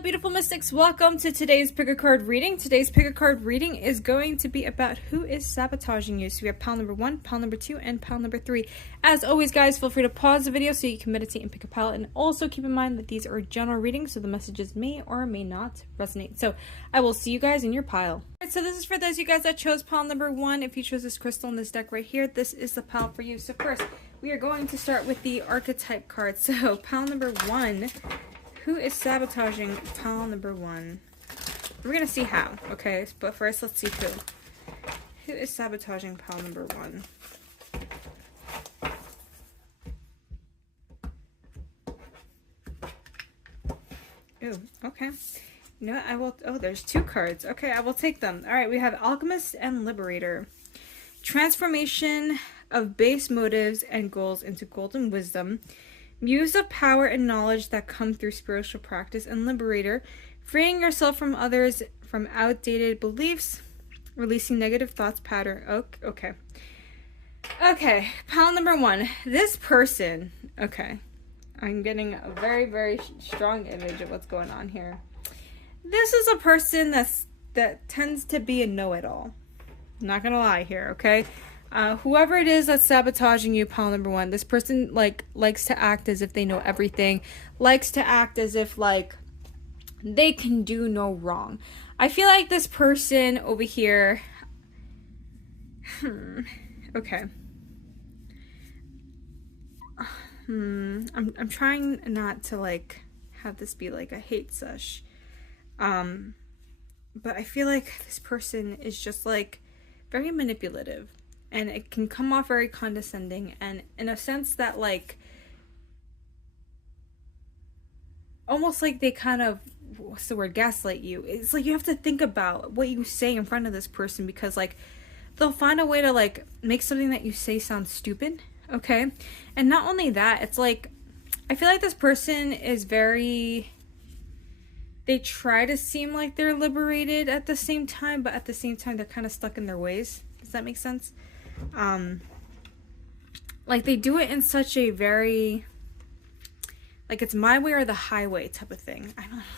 up, beautiful mystics? Welcome to today's pick a card reading. Today's pick a card reading is going to be about who is sabotaging you. So we have pile number 1, pile number 2, and pile number 3. As always, guys, feel free to pause the video so you can meditate and pick a pile. And also keep in mind that these are general readings, so the messages may or may not resonate. So I will see you guys in your pile. Alright, so this is for those of you guys that chose pile number 1. If you chose this crystal in this deck right here, this is the pile for you. So first, we are going to start with the archetype card. So pile number 1. Who is sabotaging pile number 1? We're going to see how, okay? But first, let's see who. Who is sabotaging pile number 1? Ooh, okay. You know what? I will... Oh, there's 2 cards. Okay, I will take them. All right, we have Alchemist and Liberator. Transformation of base motives and goals into golden wisdom. Muse of power and knowledge that come through spiritual practice. And Liberator, freeing yourself from others, from outdated beliefs, releasing negative thoughts pattern. Okay. Okay, pile number 1. This person, okay. I'm getting a very, very strong image of what's going on here. This is a person that tends to be a know-it-all. I'm not gonna lie here, okay? Whoever it is that's sabotaging you, pile number 1, this person likes to act as if they know everything, likes to act as if they can do no wrong. I feel like this person over here, okay. I'm trying not to have this be a hate sesh, but I feel like this person is just very manipulative. And it can come off very condescending, and in a sense that almost like they kind of, what's the word, gaslight you. It's you have to think about what you say in front of this person, because they'll find a way to make something that you say sound stupid, okay? And not only that, it's I feel like this person is very, they try to seem like they're liberated at the same time, but at the same time they're kind of stuck in their ways. Does that make sense? They do it in such a very, it's my way or the highway type of thing.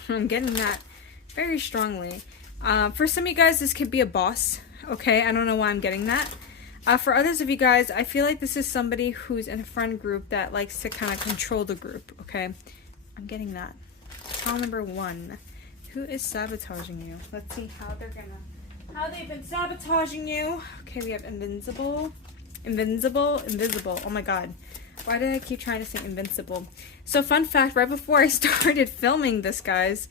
I'm getting that very strongly. For some of you guys, this could be a boss, okay? I don't know why I'm getting that. For others of you guys, I feel like this is somebody who's in a friend group that likes to kind of control the group, okay? I'm getting that. Pile number 1. Who is sabotaging you? Let's see how they've been sabotaging you. Okay, we have invisible. Oh my god. Why did I keep trying to say invincible? So fun fact, right before I started filming this, guys,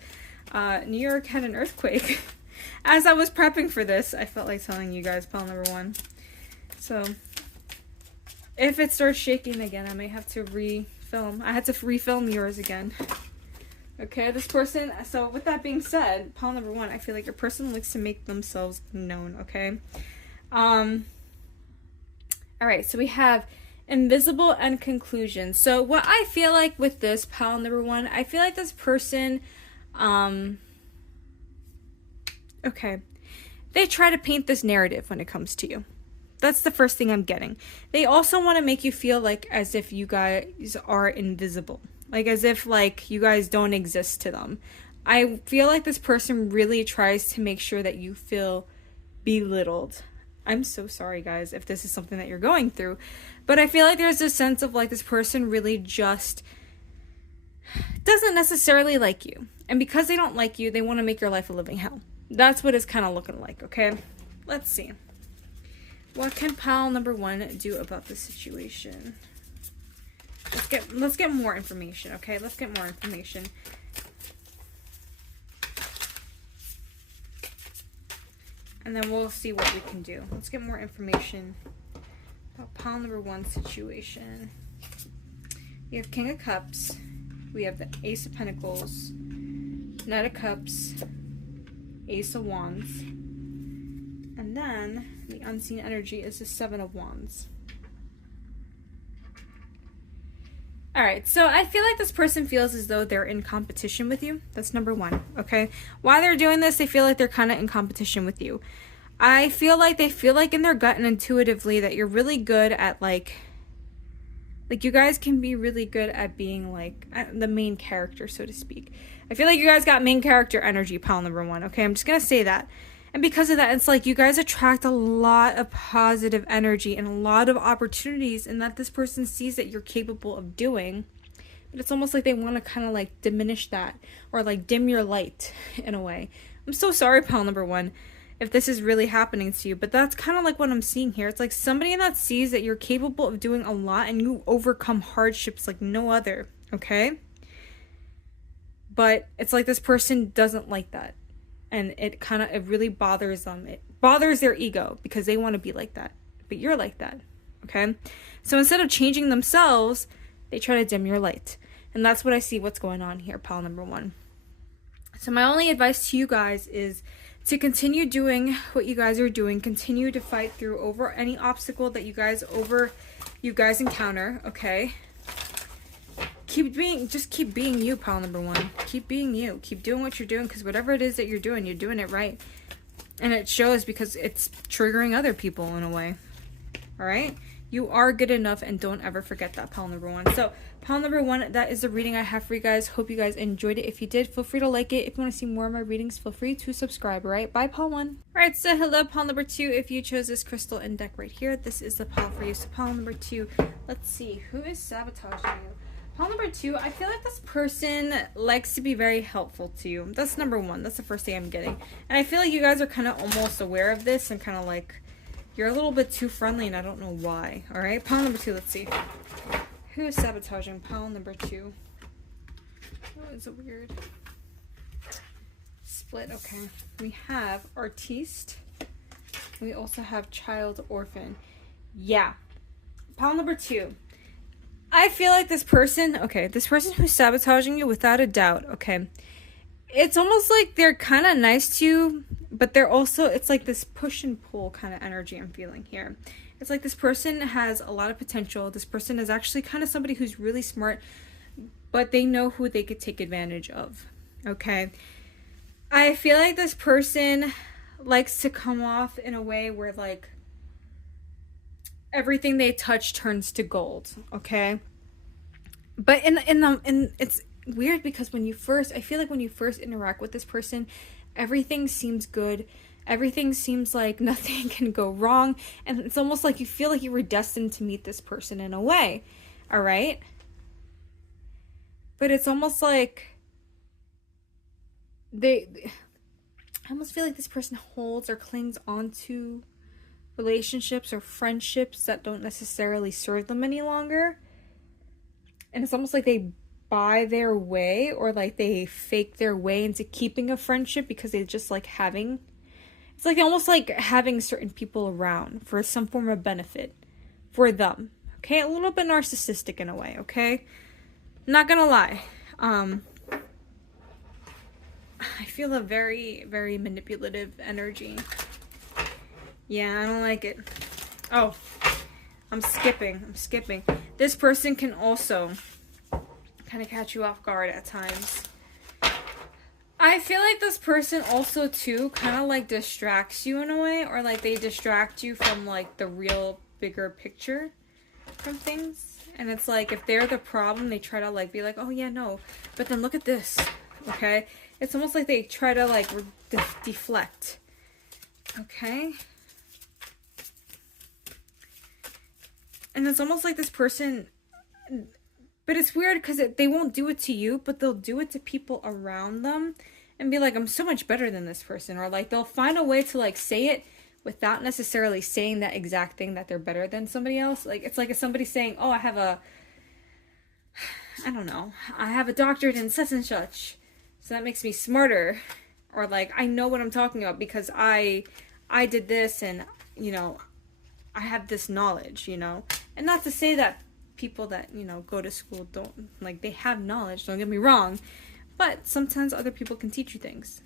New York had an earthquake. As I was prepping for this, I felt like telling you guys pile number 1. So, if it starts shaking again, I may have to refilm. I had to refilm yours again. Okay, this person, so with that being said, pile number 1, I feel like your person likes to make themselves known, okay? Alright, so we have invisible and conclusion. So what I feel like with this pile number 1, I feel like this person, okay, they try to paint this narrative when it comes to you. That's the first thing I'm getting. They also want to make you feel as if you guys are invisible. As if, you guys don't exist to them. I feel like this person really tries to make sure that you feel belittled. I'm so sorry, guys, if this is something that you're going through. But I feel like there's a sense of, this person really just doesn't necessarily like you. And because they don't like you, they want to make your life a living hell. That's what it's kind of looking like, okay? Let's see. What can pile number 1 do about this situation? Let's get more information, okay? Let's get more information. And then we'll see what we can do. Let's get more information about pile number 1 situation. We have King of Cups. We have the Ace of Pentacles, Knight of Cups, Ace of Wands. And then the unseen energy is the 7 of Wands. Alright, so I feel like this person feels as though they're in competition with you. That's number 1, okay? While they're doing this, they feel like they're kind of in competition with you. I feel like they feel in their gut and intuitively that you're really good at you guys can be really good at being the main character, so to speak. I feel like you guys got main character energy, pile number one, okay? I'm just going to say that. And because of that, it's like you guys attract a lot of positive energy and a lot of opportunities, and that this person sees that you're capable of doing. But it's almost like they want to kind of like diminish that or like dim your light in a way. I'm so sorry, pile number one, if this is really happening to you, but that's kind of like what I'm seeing here. It's like somebody that sees that you're capable of doing a lot and you overcome hardships like no other, okay? But it's like this person doesn't like that. And it really bothers them. It bothers their ego because they want to be like that. But you're like that, okay? So instead of changing themselves, they try to dim your light. And that's what I see what's going on here, pile number one. So my only advice to you guys is to continue doing what you guys are doing. Continue to fight through over any obstacle that you guys encounter, okay? Keep being you, pile number one. Keep being you. Keep doing what you're doing, because whatever it is that you're doing it right. And it shows because it's triggering other people in a way. All right? You are good enough, and don't ever forget that, pile number one. So, pile number one, that is the reading I have for you guys. Hope you guys enjoyed it. If you did, feel free to like it. If you want to see more of my readings, feel free to subscribe, all right? Bye, pile one. All right, so hello, pile number two. If you chose this crystal and deck right here, this is the pile for you. So, pile number two, let's see. Who is sabotaging you? Pile number two, I feel like this person likes to be very helpful to you. That's number one. That's the first thing I'm getting. And I feel like you guys are kind of almost aware of this and kind of like, you're a little bit too friendly and I don't know why. All right, pile number two, let's see. Who is sabotaging? Pile number two. Oh, it's a weird split. Okay, we have artiste. We also have child orphan. Yeah, pile number two. I feel like this person who's sabotaging you, without a doubt, okay, it's almost like they're kind of nice to you, but they're also, it's like this push and pull kind of energy I'm feeling here. It's like this person has a lot of potential. This person is actually kind of somebody who's really smart, but they know who they could take advantage of, okay? I feel like this person likes to come off in a way where like everything they touch turns to gold, okay? But in it's weird because I feel like when you first interact with this person, everything seems good. Everything seems like nothing can go wrong, and it's almost like you feel like you were destined to meet this person in a way. All right? But it's almost like I almost feel like this person holds or clings onto relationships or friendships that don't necessarily serve them any longer. And it's almost like they buy their way or like they fake their way into keeping a friendship because they just like having, it's like almost like having certain people around for some form of benefit for them. Okay, a little bit narcissistic in a way, okay? Not gonna lie. I feel a very, very manipulative energy. Yeah, I don't like it. Oh, I'm skipping. This person can also kind of catch you off guard at times. I feel like this person also, too, kind of like distracts you in a way. Or like they distract you from like the real bigger picture from things. And it's like if they're the problem, they try to like be like, oh yeah, no. But then look at this, okay? It's almost like they try to like deflect. Okay? And it's almost like this person, but it's weird because they won't do it to you, but they'll do it to people around them and be like, I'm so much better than this person. Or like they'll find a way to like say it without necessarily saying that exact thing that they're better than somebody else. Like it's like if somebody's saying, oh, I have a doctorate in such and such, so that makes me smarter. Or like I know what I'm talking about because I did this and, you know, I have this knowledge, you know. And not to say that people that, you know, go to school don't, like, they have knowledge, don't get me wrong. But sometimes other people can teach you things.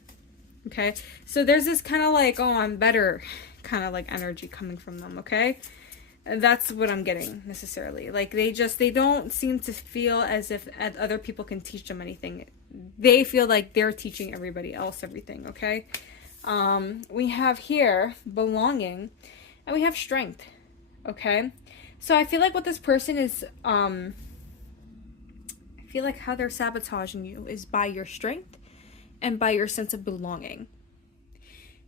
Okay? So there's this kind of like, oh, I'm better kind of like energy coming from them, okay? And that's what I'm getting necessarily. Like, they don't seem to feel as if other people can teach them anything. They feel like they're teaching everybody else everything, okay? We have here belonging, and we have strength, okay? So I feel like what this person is, I feel like how they're sabotaging you is by your strength and by your sense of belonging.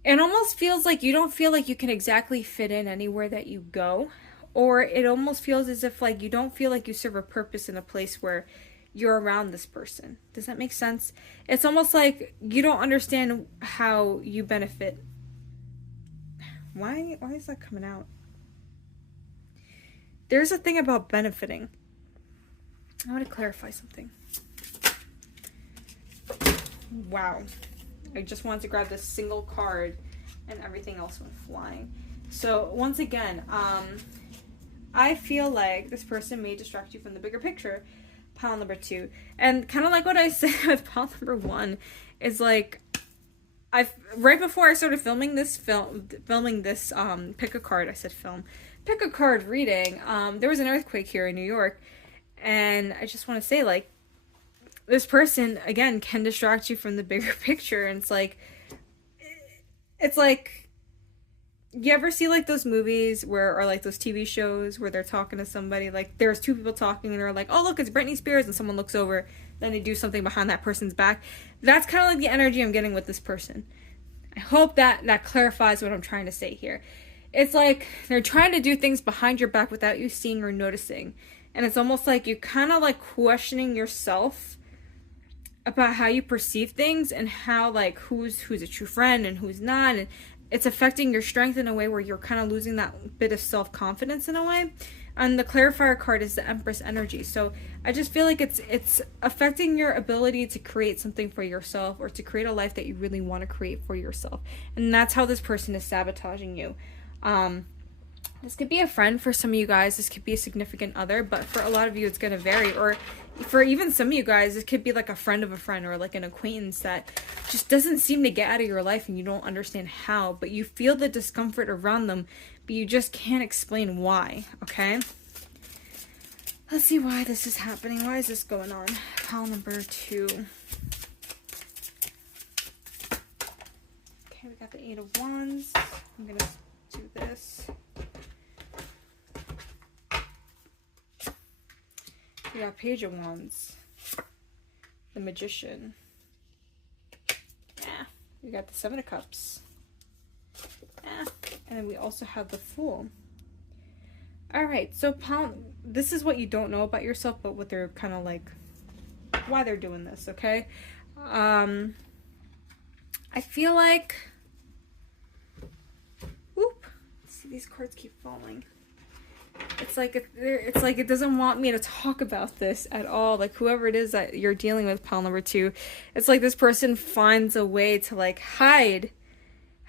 It almost feels like you don't feel like you can exactly fit in anywhere that you go, or it almost feels as if like you don't feel like you serve a purpose in a place where you're around this person. Does that make sense? It's almost like you don't understand how you benefit. Why is that coming out? There's a thing about benefiting. I want to clarify something. Wow. I just wanted to grab this single card and everything else went flying. So once again, I feel like this person may distract you from the bigger picture. Pile number 2. And kind of like what I said with pile number 1 is like, right before I started filming this pick a card, I said film, pick a card reading, there was an earthquake here in New York, and I just want to say, like, this person, again, can distract you from the bigger picture, and it's like, you ever see, like, those movies or, like, those TV shows where they're talking to somebody, like, there's 2 people talking, and they're like, oh, look, it's Britney Spears, and someone looks over, then they do something behind that person's back. That's kind of like the energy I'm getting with this person. I hope that clarifies what I'm trying to say here. It's like they're trying to do things behind your back without you seeing or noticing. And it's almost like you kind of like questioning yourself about how you perceive things and how like who's a true friend and who's not. And it's affecting your strength in a way where you're kind of losing that bit of self-confidence in a way. And the clarifier card is the Empress energy. So I just feel like it's affecting your ability to create something for yourself or to create a life that you really want to create for yourself. And that's how this person is sabotaging you. This could be a friend for some of you guys. This could be a significant other. But for a lot of you, it's going to vary. Or for even some of you guys, it could be like a friend of a friend or like an acquaintance that just doesn't seem to get out of your life and you don't understand how. But you feel the discomfort around them, but you just can't explain why, okay? Let's see why this is happening. Why is this going on? Pile number 2. Okay, we got the 8 of Wands. I'm going to do this. We got Page of Wands. The Magician. Yeah. We got the 7 of Cups. Yeah. And then we also have the Fool. Alright, so this is what you don't know about yourself, but what they're kind of like, why they're doing this, okay? I feel like, see, these cards keep falling. It's like it doesn't want me to talk about this at all. Like, whoever it is that you're dealing with, pile number 2, it's like this person finds a way to like hide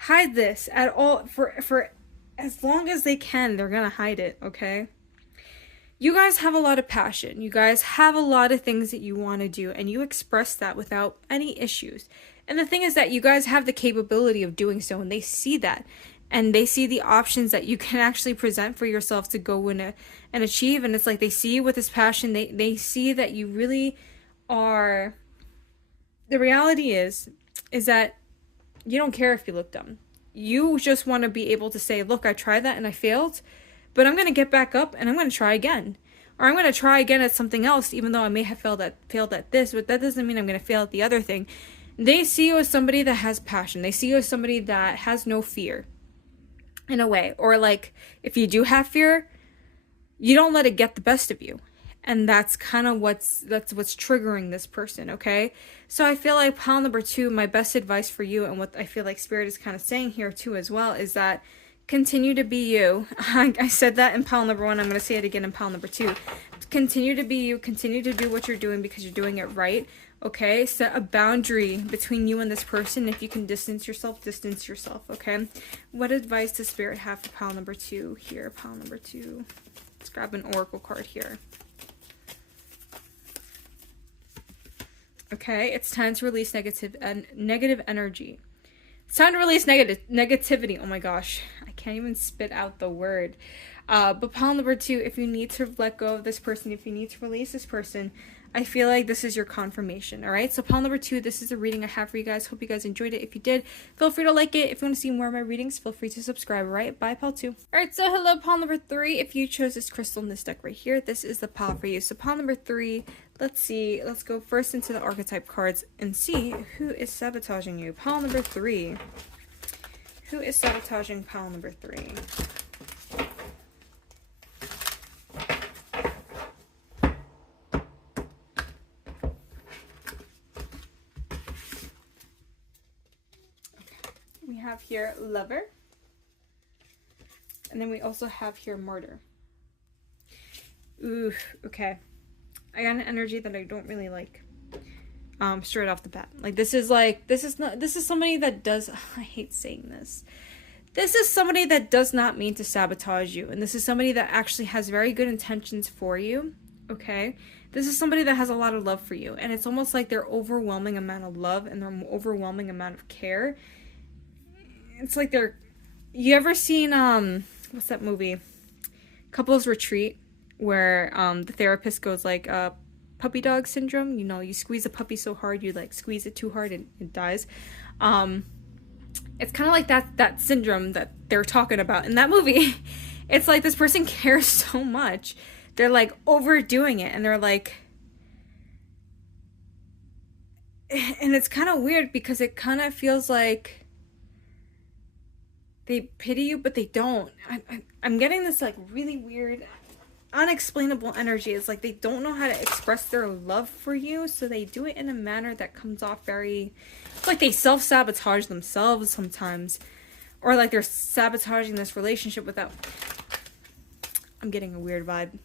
this at all for as long as they can. They're gonna hide it, okay? You guys have a lot of passion. You guys have a lot of things that you want to do, and you express that without any issues. And the thing is that you guys have the capability of doing so, and they see that. And they see the options that you can actually present for yourself to go in and achieve. And it's like they see you with this passion. They see that you really are. The reality is that you don't care if you look dumb. You just want to be able to say, look, I tried that and I failed, but I'm going to get back up and I'm going to try again. Or I'm going to try again at something else, even though I may have failed at this, but that doesn't mean I'm going to fail at the other thing. They see you as somebody that has passion. They see you as somebody that has no fear. In a way. Or like, if you do have fear, you don't let it get the best of you. And that's kind of what's triggering this person, okay? So I feel like pile number 2, my best advice for you, and what I feel like Spirit is kind of saying here too as well, is that continue to be you. I said that in pile number 1. I'm going to say it again in pile number 2. Continue to be you. Continue to do what you're doing because you're doing it right. Okay, set a boundary between you and this person. If you can distance yourself, okay? What advice does Spirit have for pile number 2 here? Pile number 2. Let's grab an oracle card here. Okay, it's time to release negative energy. It's time to release negativity. Oh my gosh, I can't even spit out the word. But pile number 2, if you need to let go of this person, if you need to release this person, I feel like this is your confirmation, all right? So pile number 2, this is the reading I have for you guys. Hope you guys enjoyed it. If you did, feel free to like it. If you want to see more of my readings, feel free to subscribe, all right? Bye, pile 2. All right, so hello, pile number 3. If you chose this crystal in this deck right here, this is the pile for you. So pile number 3, let's see. Let's go first into the archetype cards and see who is sabotaging you. Pile number 3. Who is sabotaging pile number 3? We have here Lover. And then we also have here Martyr. Ooh, okay. I got an energy that I don't really like. Straight off the bat. This is somebody that does, I hate saying this. This is somebody that does not mean to sabotage you. And this is somebody that actually has very good intentions for you. Okay? This is somebody that has a lot of love for you. And it's almost like their overwhelming amount of love and their overwhelming amount of care. It's like you ever seen, what's that movie? Couples Retreat, where the therapist goes like, puppy dog syndrome. You know, you squeeze a puppy so hard, you like squeeze it too hard and it dies. It's kind of like that syndrome that they're talking about in that movie. It's like this person cares so much. They're like overdoing it, and they're like, and it's kind of weird because it kind of feels like they pity you, but they don't. I'm getting this like really weird, unexplainable energy. It's like they don't know how to express their love for you, so they do it in a manner that comes off very, it's like they self-sabotage themselves sometimes, or like they're sabotaging this relationship without, I'm getting a weird vibe.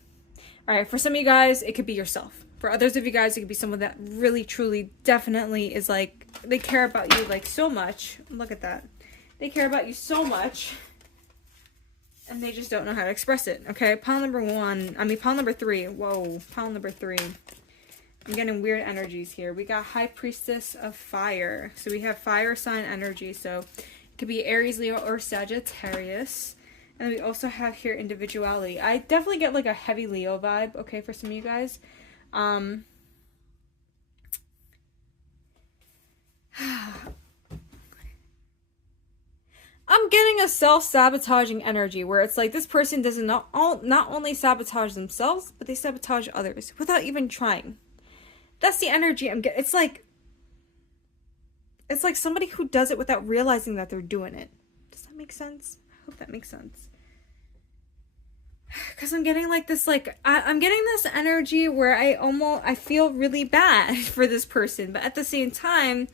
All right, for some of you guys, it could be yourself. For others of you guys, it could be someone that really, truly, definitely is like, they care about you like so much. Look at that. They care about you so much, and they just don't know how to express it, okay? Pile number 3. Whoa, pile number 3. I'm getting weird energies here. We got High Priestess of Fire. So we have fire sign energy. So it could be Aries, Leo, or Sagittarius. And then we also have here individuality. I definitely get like a heavy Leo vibe, okay, for some of you guys. I'm getting a self-sabotaging energy where it's like this person does not only sabotage themselves, but they sabotage others without even trying. That's the energy I'm getting. It's like somebody who does it without realizing that they're doing it. Does that make sense? I hope that makes sense. Because I'm getting like this, like, I'm getting this energy where I feel really bad for this person. But at the same time,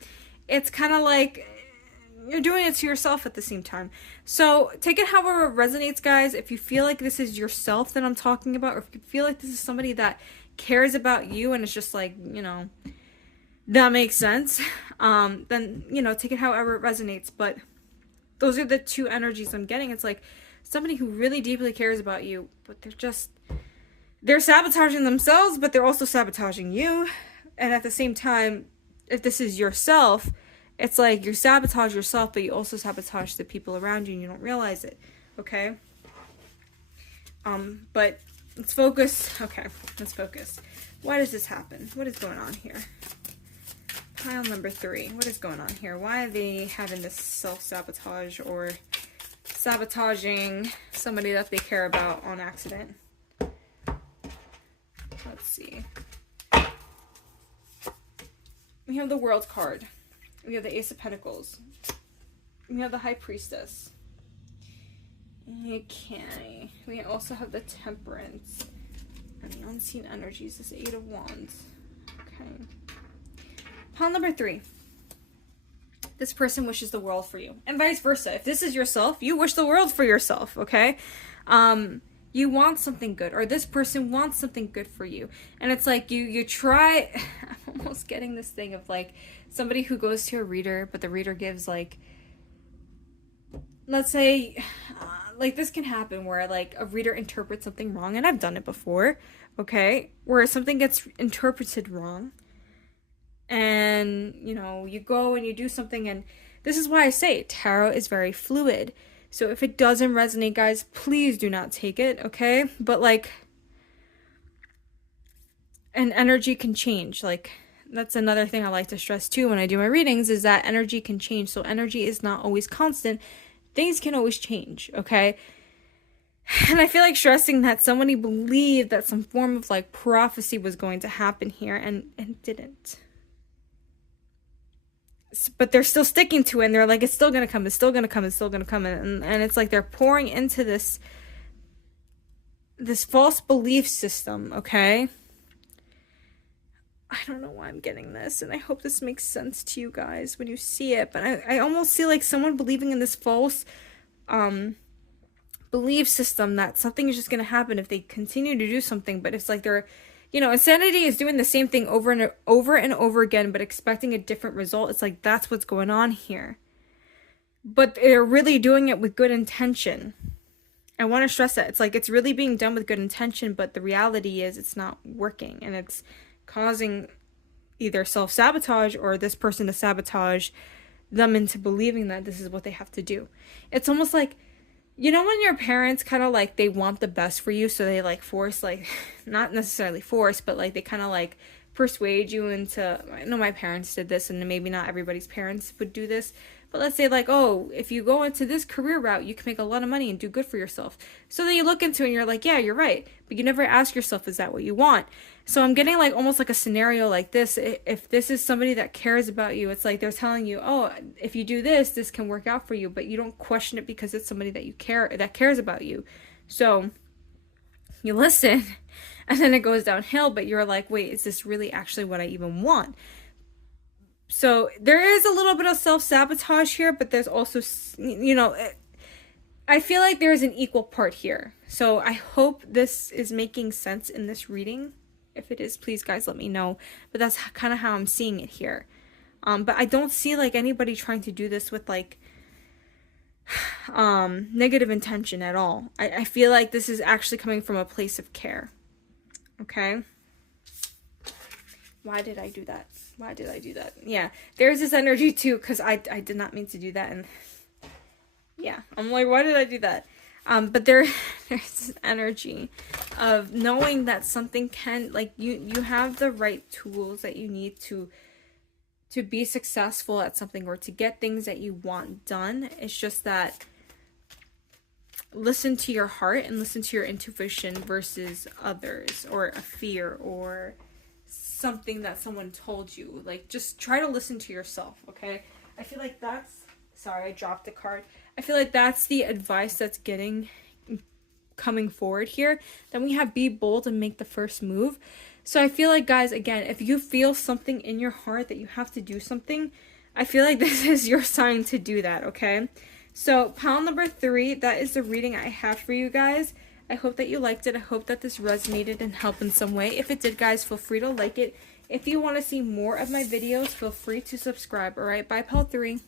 it's kind of like you're doing it to yourself at the same time. So take it however it resonates, guys. If you feel like this is yourself that I'm talking about, or if you feel like this is somebody that cares about you and it's just like, you know, that makes sense, then, you know, take it however it resonates. But those are the two energies I'm getting. It's like somebody who really deeply cares about you, but they're sabotaging themselves, but they're also sabotaging you. And at the same time, if this is yourself, it's like you sabotage yourself, but you also sabotage the people around you and you don't realize it, okay? But let's focus. Okay, let's focus. Why does this happen? What is going on here? Pile number 3. What is going on here? Why are they having this self-sabotage or sabotaging somebody that they care about on accident? Let's see. We have the World card. We have the Ace of Pentacles. We have the High Priestess. Okay. We also have the Temperance. And the Unseen Energies. This 8 of Wands. Okay. Pile number 3. This person wishes the world for you. And vice versa. If this is yourself, you wish the world for yourself, okay? You want something good. Or this person wants something good for you. And it's like you try... I'm almost getting this thing of like somebody who goes to a reader, but the reader gives like... Let's say... like this can happen where like a reader interprets something wrong. And I've done it before, okay? Where something gets interpreted wrong. And, you know, you go and you do something, and this is why I say tarot is very fluid. So if it doesn't resonate, guys, please do not take it, okay? But, like, And energy can change. Like, that's another thing I like to stress too when I do my readings, is that energy can change. So energy is not always constant. Things can always change, okay? And I feel like stressing that somebody believed that some form of like prophecy was going to happen here and didn't. But they're still sticking to it, and they're like, it's still gonna come, it's still gonna come, it's still gonna come. And it's like they're pouring into this false belief system, okay? I don't know why I'm getting this, and I hope this makes sense to you guys when you see it, but I almost see like someone believing in this false belief system that something is just going to happen if they continue to do something. But it's like they're, insanity is doing the same thing over and over again, but expecting a different result. It's like that's what's going on here. But they're really doing it with good intention. I want to stress that. It's like it's really being done with good intention, but the reality is it's not working, and it's causing either self-sabotage or this person to sabotage them into believing that this is what they have to do. It's almost like, when your parents kind of like, they want the best for you, so they like force, like, not necessarily force, but like they kind of like persuade you into, I know my parents did this, and maybe not everybody's parents would do this, but let's say like, oh, if you go into this career route, you can make a lot of money and do good for yourself. So then you look into it and you're like, yeah, you're right. But you never ask yourself, is that what you want? So I'm getting like almost like a scenario like this. If this is somebody that cares about you, it's like they're telling you, oh, if you do this, this can work out for you. But you don't question it because it's somebody that cares about you. So you listen, and then it goes downhill, but you're like, wait, is this really actually what I even want? So there is a little bit of self-sabotage here, but there's also, I feel like there is an equal part here. So I hope this is making sense in this reading. If it is, please guys let me know. But that's kind of how I'm seeing it here. But I don't see like anybody trying to do this with like negative intention at all. I feel like this is actually coming from a place of care. Okay? Why did I do that? Yeah, there's this energy too, because I did not mean to do that, and yeah, I'm like, why did I do that? But there's this energy of knowing that something can, like, you have the right tools that you need to be successful at something, or to get things that you want done. It's just that listen to your heart and listen to your intuition versus others, or a fear, or something that someone told you. Like, just try to listen to yourself, okay? I feel like that's, sorry, I dropped the card. I feel like that's the advice that's coming forward here. Then we have be bold and make the first move. So I feel like, guys, again, if you feel something in your heart that you have to do something, I feel like this is your sign to do that, okay? So pile number 3, that is the reading I have for you guys. I hope that you liked it. I hope that this resonated and helped in some way. If it did, guys, feel free to like it. If you want to see more of my videos, feel free to subscribe. All right, bye, pile 3.